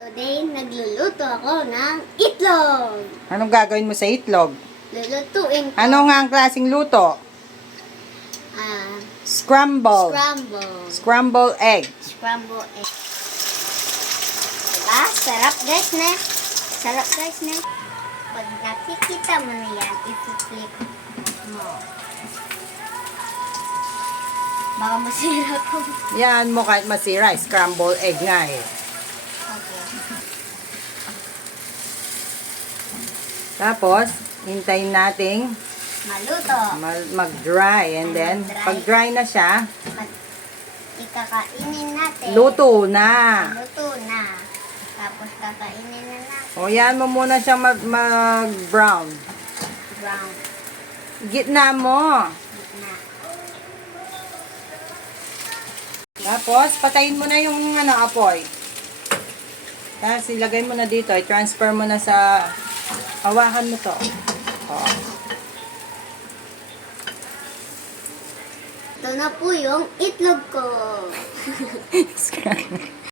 Today, nagluluto ako ng itlog. Anong gagawin mo sa itlog? Lulutuin ko. Ano nga ang klaseng luto? Scramble. Scramble. Scramble egg. Scramble egg. Diba? Sarap guys na. Sarap guys na. Pag nakikita mo na yan, i-flip mo. Baka masira ko. Yan mo kahit masira. Scramble egg nga eh. Okay. Tapos, hintayin nating Maluto. mag-dry. And then, Mag-dry. pag dry na siya, Ikakainin natin. luto na. Luto na. Tapos kakainin na natin. O yan mo muna siyang mag-brown. Brown. Gitna mo. Gitna. Tapos, patayin mo na yung apoy. Tapos, ilagay mo na dito. I-transfer mo na sa... Hawakan mo to. O. Ito na po yung itlog ko.